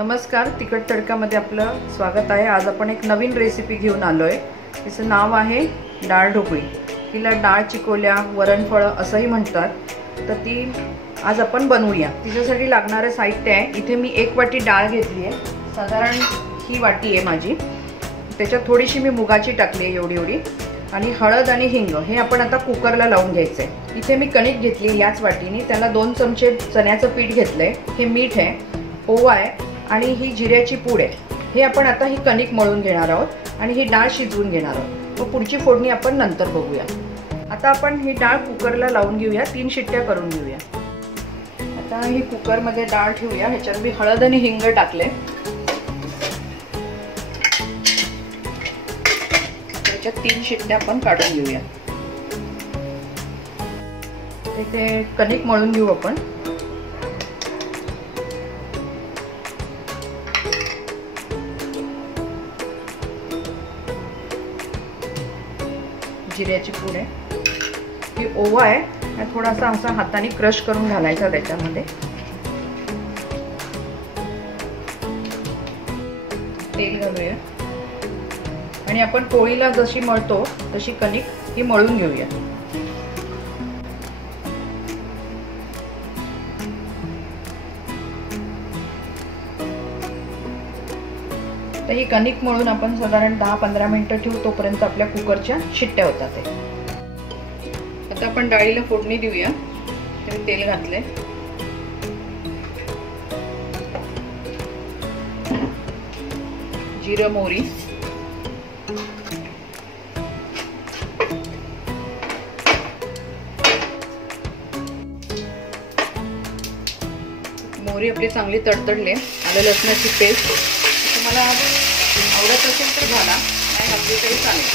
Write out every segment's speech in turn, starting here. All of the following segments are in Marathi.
नमस्कार, तिखट तडकामध्ये आपलं स्वागत आहे। आज आपण एक नवीन रेसिपी घेऊन आलोय। तिचं नाव आहे डाळ ढोकळी। तिला डाळ चिकोल्या, वरणफळं असंही म्हणतात। तर ती आज आपण बनवूया। तिच्यासाठी लागणारे साहित्य आहे, इथे मी 1 वाटी डाळ घेतली आहे, साधारण ही वाटी आहे माझी। त्याच्यात थोडीशी मी मुगाची टाकली आहे, एवढी आणि हळद आणि हिंग हे आपण आता कुकरला लावून घ्यायचंय। इथे मी कणिक घेतली याच वाटीने, त्याला 2 चमचे चण्याचं पीठ घेतलंय, हे मीठ आहे, ओवा आहे आणि ही जिऱ्याची पूड आहे। हे आपण आता ही कणिक मळून घेणार आहोत आणि ही डाळ शिजवून घेणार आहोत। मग पुढची फोडणी आपण नंतर बघूया। आता आपण ही डाळ कुकरला लावून घेऊया, 3 शिट्ट्या करून घेऊया। आता ही कुकरमध्ये डाळ ठेवूया। ह्याच्यात मी हळद आणि हिंग टाकले, त्याच्यात 3 शिट्ट्या आपण काढून घेऊया। इथे कणिक मळून घेऊ आपण। जिऱ्याची पूड आहे, ही ओवा आहे, थोडासा असा हाताने क्रश करून घालायचा त्याच्यामध्ये। तेल घालूया आणि आपण पोळीला जशी मळतो तशी कणिक ही मळून घेऊया। तर ही कणिक मळून आपण साधारण 10-15 मिनिटं ठेवू, तोपर्यंत आपल्या कुकरच्या शिट्ट्या होतात। आता आपण डाळीला फोडणी देऊया। मी तेल घातले, जिरं मोहरी, मोहरी आपली चांगली तडतडली, आलं लसणाची पेस्ट तुम्हाला आवडत असेल तर घाला, नाही घातली तरी चालेल।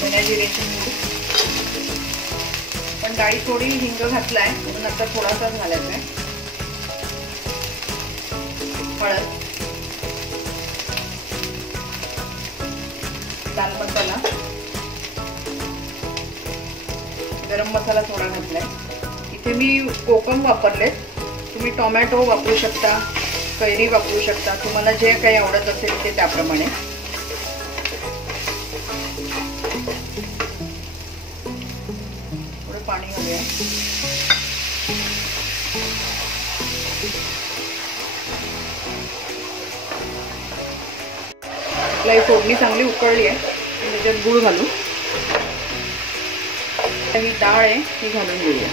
धने जिऱ्याची पूड, पण डाळी थोडी हिंग घातलाय म्हणून आता थोडासा घालायचा आहे। हळद, लाल मसाला, गरम मसाला थोडा घातलाय। इथे मी कोकम वापरले, तुम्ही टोमॅटो वापरू शकता, कैरी वापरू शकता, तुम्हाला जे काही आवडत असेल ते त्याप्रमाणे। थोडं पाणी घालूया। आपली फोडणी चांगली उकळली आहे, त्याच्यात गूळ घालू। ही डाळ आहे ती घालून घेऊया।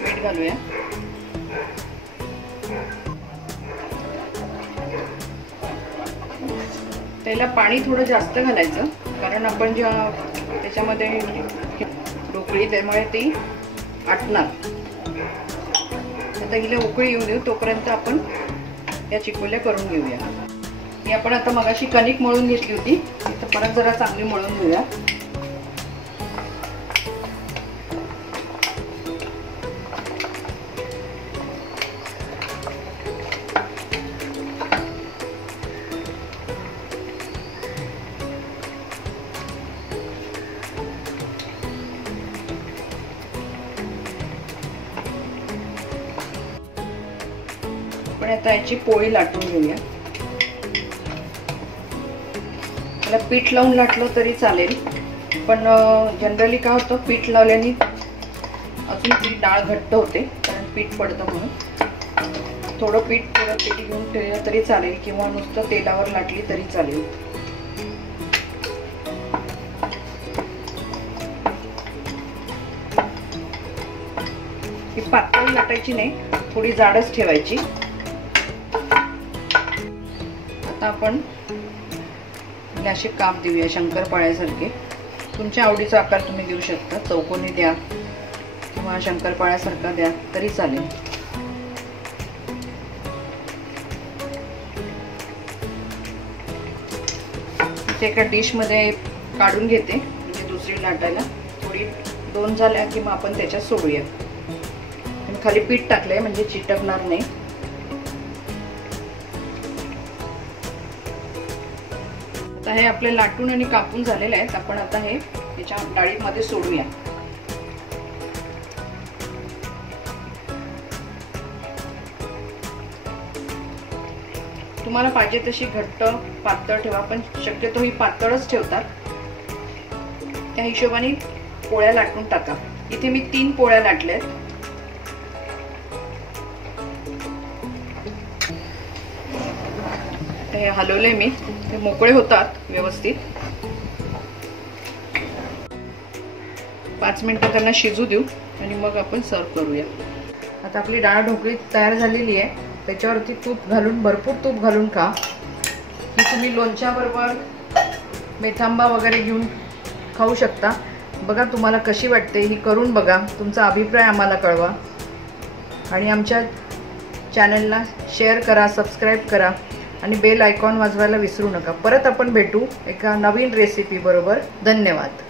मीठ घालूया। त्याला पाणी थोडं जास्त घालायचं, कारण आपण जेव्हा त्याच्यामध्ये ढोकळी त्यामुळे ती आटणार। आता हिला उकळी येऊ देऊ, तोपर्यंत आपण या चिकोल्या करून घेऊया। ही आपण आता मगाशी कणिक मळून घेतली होती, तर परत जरा चांगली मळून घेऊया। आपण आता याची पोळी लाटून घेऊया। त्याला पीठ लावून लाटलं तरी चालेल, पण जनरली काय होतं, पीठ लावल्याने अजून ती डाळ घट्ट होते, कारण पीठ पडतं म्हणून। थोडं पीठ घेऊन ठेवलं तरी चालेल, किंवा नुसतं तेलावर लाटली तरी चालेल। ही पातळ लाटायची नाही, थोडी जाडच ठेवायची। आता आपण असे काप देऊया शंकरपाळ्यासारखे। तुमच्या आवडीचा आकार तुम्ही देऊ शकता, चौकोनी द्या किंवा शंकरपाळ्यासारखा द्या तरी चालेल। एका डिश मध्ये काढून घेते, म्हणजे दुसरी लाटायला. थोडी 2 झाल्या की मग आपण त्याच्यात सोडूया. आणि खाली पीठ टाकलंय म्हणजे चिटकणार नाही. आता हे आपले लाटून आणि कापून झालेले आहेत. आपण आता हे त्याच्या डाळीमध्ये सोडूया. तुम्हाला पाहिजे तशी घट्ट पातळ ठेवा, पण शक्यतो ही पातळच ठेवतात. त्या हिशोबाने पोळ्या लाटून टाका. इथे मी 3 पोळ्या लाटल्यात. हे हलवले मी, ते मोकळे होतात व्यवस्थित. 5 मिनिटं त्यांना शिजू देऊ आणि मग आपण सर्व करूया. आता आपली डाळ ढोकळी तयार झालेली आहे. त्याच्यावरती तूप घालून, भरपूर तूप घालून खा. ही तुम्ही लोणच्याबरोबर मेथांबा वगैरे घेऊन खाऊ शकता. बघा तुम्हाला कशी वाटते, ही करून बघा. तुमचा अभिप्राय आम्हाला कळवा आणि आमच्या चॅनलला शेअर करा, सबस्क्राईब करा आणि बेल आयकॉन वाजवायला विसरू नका. परत आपण भेटू एका नवीन रेसिपी बरोबर. धन्यवाद.